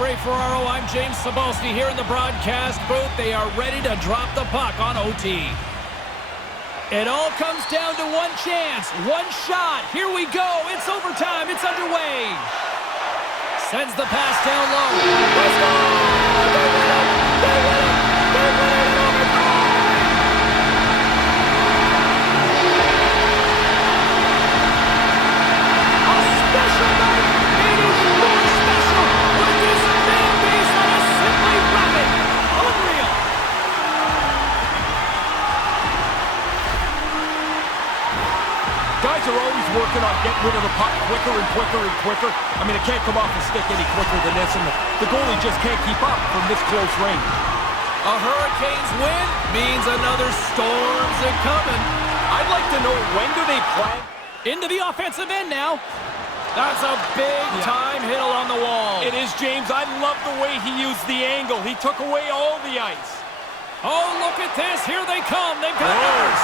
Ray Ferraro. I'm James Cebulski here in the broadcast booth. They are ready to drop the puck on OT. It all comes down to one chance, one shot. Here we go. It's overtime. It's underway. Sends the pass down low. Let's go! They win it! They win it! They win it in overtime! A special night made even more special with this fan base that is simply rapid. Unreal. Guys are always working on getting rid of the puck quicker and quicker and quicker. I mean, it can't come off the stick any quicker than this, and the goalie just can't keep up from this close range. A Hurricanes win means another storm's coming. I'd like to know, when do they plan? Into the offensive end now. That's a big-time hit along the wall. It is, James. I love the way he used the angle. He took away all the ice. Oh, look at this. Here they come. They've got numbers.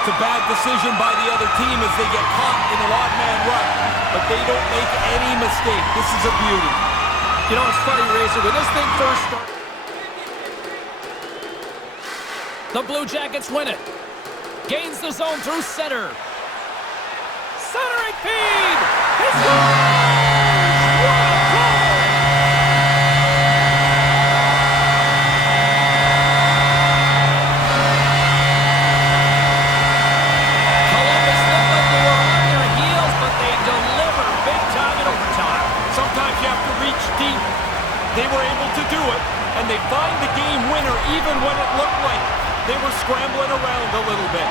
It's a bad decision by the other team as they get caught in an odd man run, but they don't make any mistake. This is a beauty. You know, it's funny, Razor, when this thing first started, the Blue Jackets win it. Gains the zone through center. Centering feed! He scores! What a goal! Columbus looked like they were on their heels, but they delivered big time in overtime. Sometimes you have to reach deep. They were able to do it, and they find the game winner even when it looked like they were scrambling around a little bit.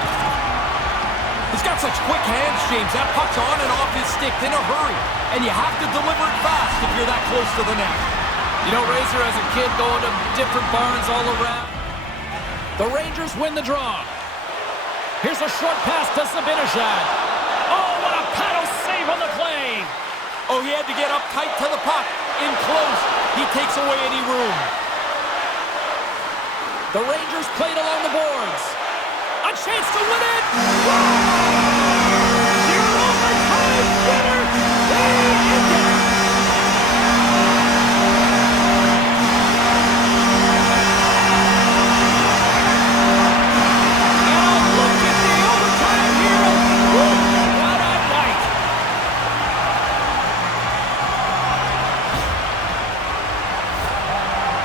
He's got such quick hands, James. That puck's on and off his stick in a hurry, and you have to deliver it fast if you're that close to the net. You know, Razor, as a kid going to different barns all around, the Rangers win the draw. Here's a short pass to Zibanejad. Oh, what a paddle save on the play. Oh, he had to get up tight to the puck. In close, he takes away any room. The Rangers played along the boards. A chance to win it! Your overtime winner! They end it! Now look at the overtime hero! What a night!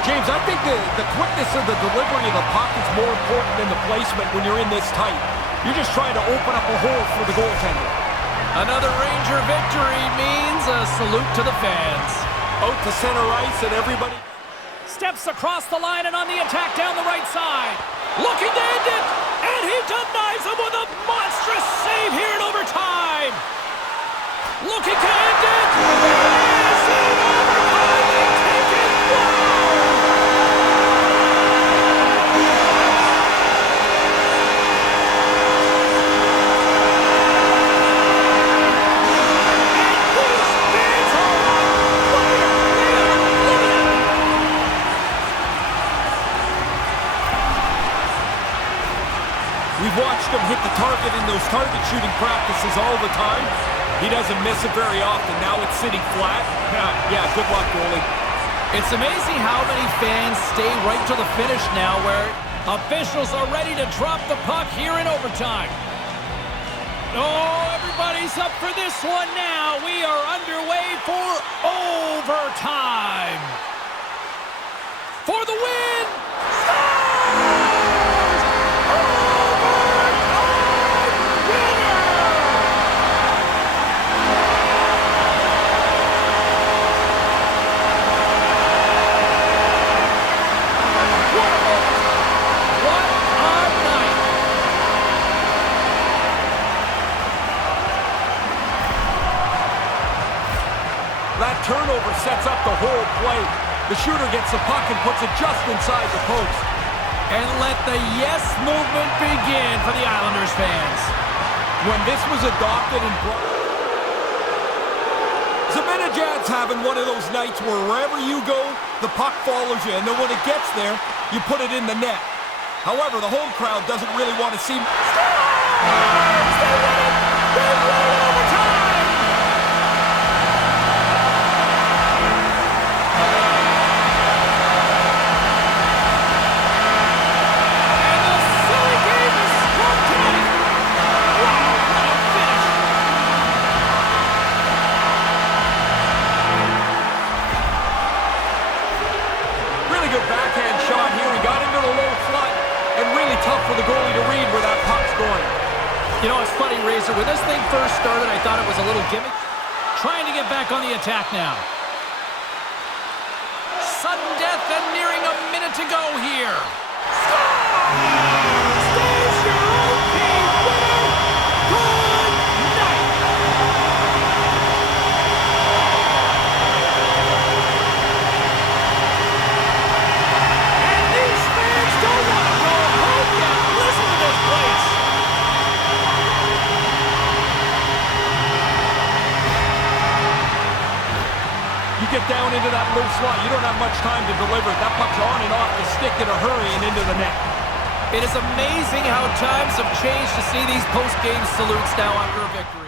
James, I think the quickness of the delivery of the puck is more important than the placement when you're in this tight. You're just trying to open up a hole for the goaltender. Another Ranger victory means a salute to the fans. Out to center ice and everybody Steps across the line and on the attack down the right side. Looking to end it, and he denies him with a monstrous save here in overtime. Looking to end it. Yes, in overtime, they take it. We've watched him hit the target in those target shooting practices all the time. He doesn't miss it very often. Now it's sitting flat. Yeah, good luck, goalie. It's amazing how many fans stay right to the finish now where officials are ready to drop the puck here in overtime. Oh, everybody's up for this one now. We are underway for overtime. For the win! That turnover sets up the whole play. The shooter gets the puck and puts it just inside the post. And let the yes movement begin for the Islanders fans. When this was adopted and brought... Zibanejad's having one of those nights where wherever you go, the puck follows you, and then when it gets there, you put it in the net. However, the home crowd doesn't really want to see... Scores! They win it! They win it overtime! And the silly game is struck tonight. Wow, what a finish! Really good backhand shot here. He got into the low slot, and really tough for the goalie to read where that puck's going. You know, it's funny, Razor. When this thing first started, I thought it was a little gimmick. Trying to get back on the attack now. Sudden death and nearing a minute to go here. Stays your OT winner. Good night. And these fans don't want to go home yet. Listen to this place. You get down into that low slot, you don't have much time to deliver it. That puck's on and off the stick in a hurry and into the net. It is amazing how times have changed to see these post-game salutes now after a victory.